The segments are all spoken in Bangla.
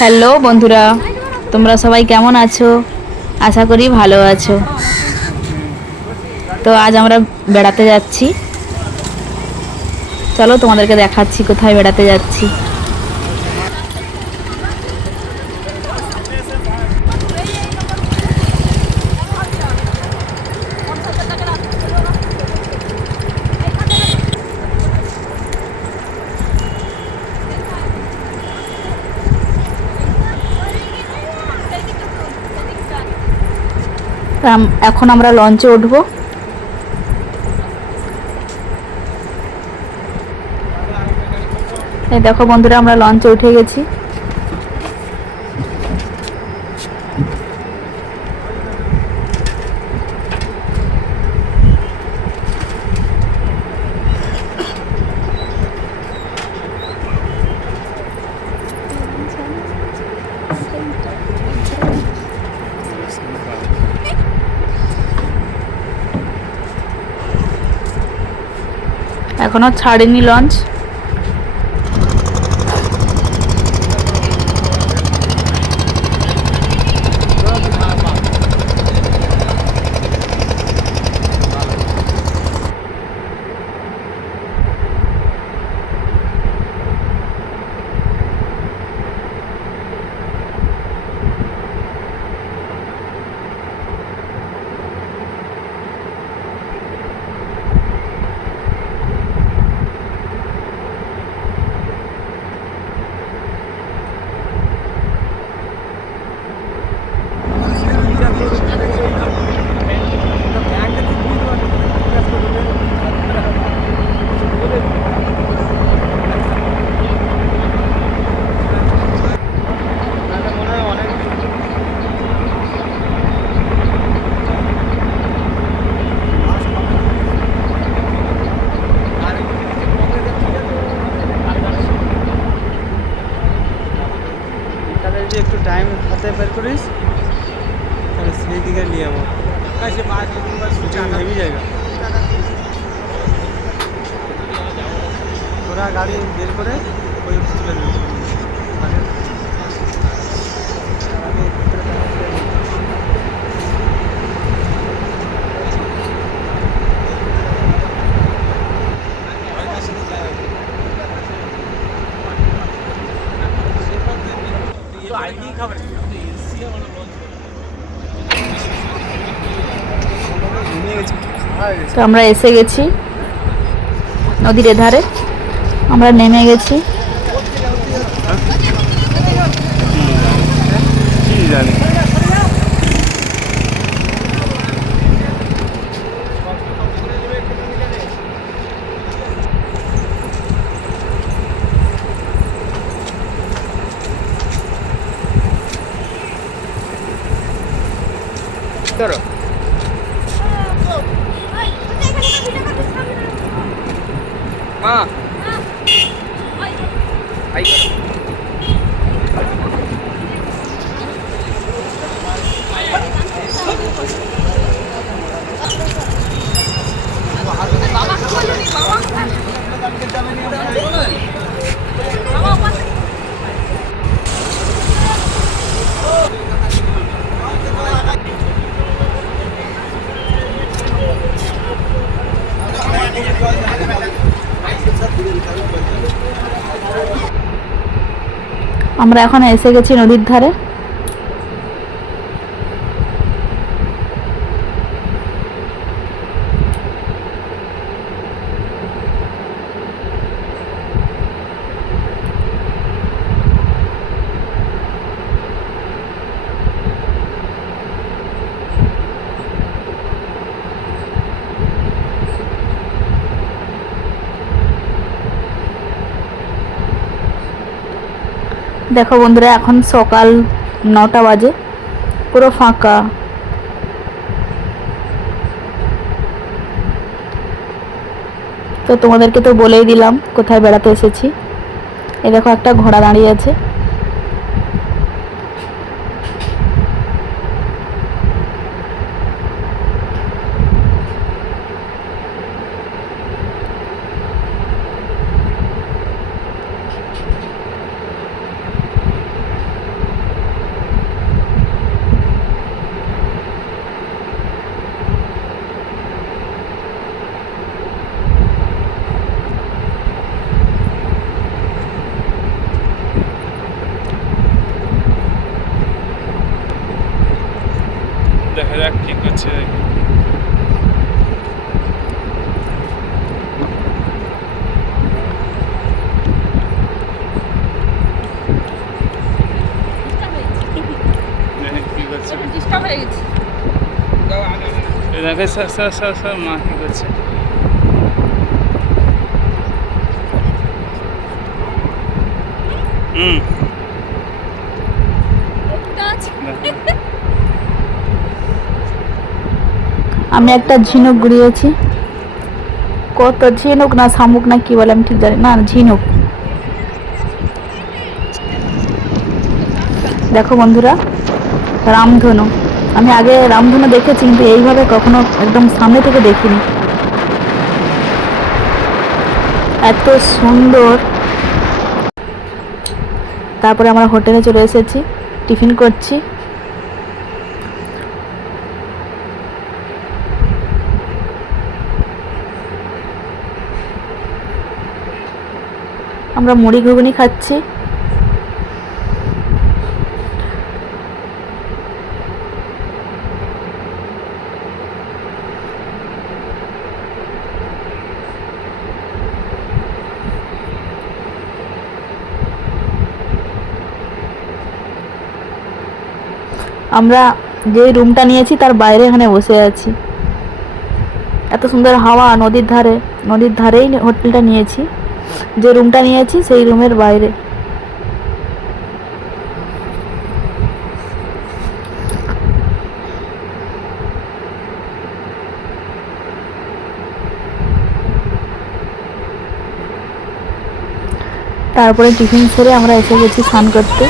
হ্যালো বন্ধুরা, তোমরা সবাই কেমন আছো? আশা করি ভালো আছো। তো আজ আমরা বেড়াতে যাচ্ছি। চলো তোমাদেরকে দেখাচ্ছি কোথায় বেড়াতে যাচ্ছি। এখন আমরা লঞ্চে উঠব। এই দেখো বন্ধুরা আমরা লঞ্চে উঠে গেছি। এখনও ছাড়েনি লঞ্চ একটু টাইম হাতে বের করিস তাহলে সেই দিকে নিয়ে যাব হেভি জায়গা। ওরা গাড়ি বের করে ওই তুলে আগে- আগে ভিতরে টাকা দিয়ে দিবে। তো আমরা এসে গেছি নদীর এধারে। আমরা নেমে গেছি। কি আমরা এখন এসে গেছি নদীর ধারে। দেখো বন্ধুরা, এখন সকাল নটা বাজে, পুরো ফাঁকা। তো তোমাদেরকে তো বলেই দিলাম, কোথায় বেড়াতে এসেছি। এই দেখো একটা ঘোড়া দাঁড়িয়ে আছে যাচ্ছে দেখেন কি করছে ডিস্টার্ব হয়ে গেছে করছে আমি একটা ঝিনুক গুড়িয়েছি। কত ঝিনুক না শামুক না কি বলে আমি ঠিক জানি না, ঝিনুক। দেখো বন্ধুরা, রামধনু। আমি আগে রামধনু দেখেছি, কিন্তু এইভাবে কখনো একদম সামনে থেকে দেখিনি। এত সুন্দর। তারপরে আমরা হোটেলে চলে এসেছি, টিফিন করছি। আমরা মুড়ি ঘুগনি খাচ্ছি। আমরা যে রুমটা নিয়েছি তার বাইরে এখানে বসে আছি। এত সুন্দর হাওয়া নদীর ধারে, নদীর ধারেই হোটেলটা নিয়েছি। যে রুমটা নিয়েছি সেই রুমের বাইরে। তারপরে টিফিন সেরে আমরা এসে গেছি স্নান করতে।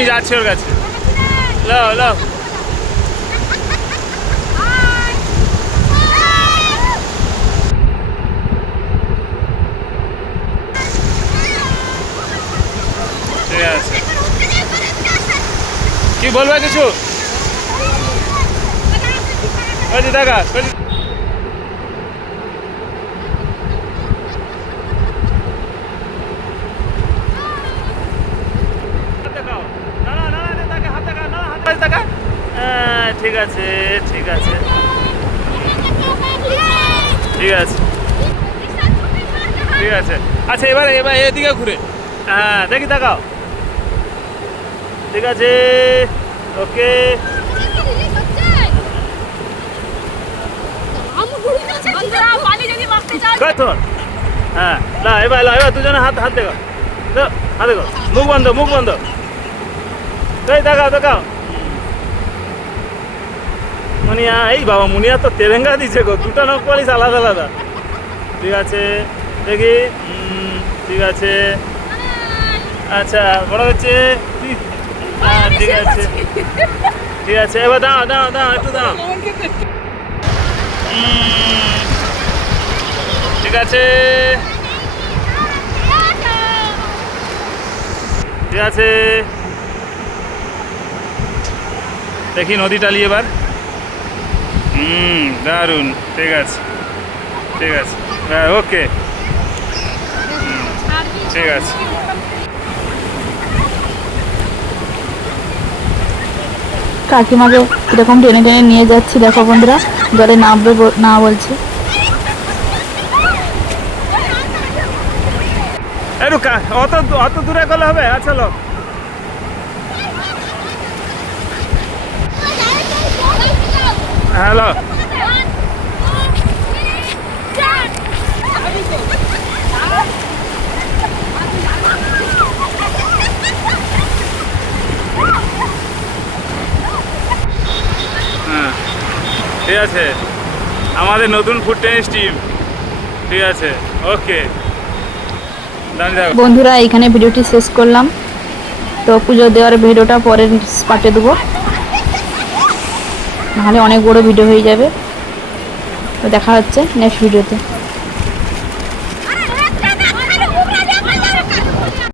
আমি যাচ্ছি ওর কাছে। লাও কি বলবে কিছু? কজি টাকা কজি হাত দেখাও। না, না, না, না, তাকে হাত দেখাও, পাশে তাকা। হ্যাঁ, ঠিক আছে ঠিক আছে। ঠিক আছে। ঠিক আছে। আচ্ছা এবারে এবার এদিকে ঘুরে। হ্যাঁ দেখি তাকাও ঠিক আছে ওকে। হ্যাঁ না এবার এবার দুজনে হাত হাত দেখো হাত দেখো মুখ বন্ধ মুখ বন্ধ। দেখাও দেখাও। মুনিয়া, এই বাবা মুনিয়া তো তেলেঙ্গা দিচ্ছে গো, দুটো নখ পালিশ আলাদা আলাদা। ঠিক আছে, দেখি ঠিক আছে। আচ্ছা বড় হচ্ছে। ঠিক আছে। ঠিক আছে, এবার দাও দাও দাও একটু দাও ঠিক আছে। ঠিক আছে। দেখি নদী টালি এবার। হুম দারুণ ঠিক আছে ঠিক আছে হ্যাঁ ওকে ঠিক আছে। কাকিমাকে কীরকম টেনে টেনে নিয়ে যাচ্ছি দেখো বন্ধুরা জলে নামবে না বলছে। অত অত দূরে গেলে হবে? আচ্ছা হ্যালো। হ্যাঁ ঠিক আছে। আমাদের নতুন ফুড টেনিস টিম ঠিক আছে, ওকে। বন্ধুরা, এখানে ভিডিওটি শেষ করলাম। তো পুজো দেওয়ার ভিডিওটা পরের পার্টে দেবো। নাহলে অনেক বড় ভিডিও হয়ে যাবে। তো দেখা হচ্ছে নেক্সট ভিডিওতে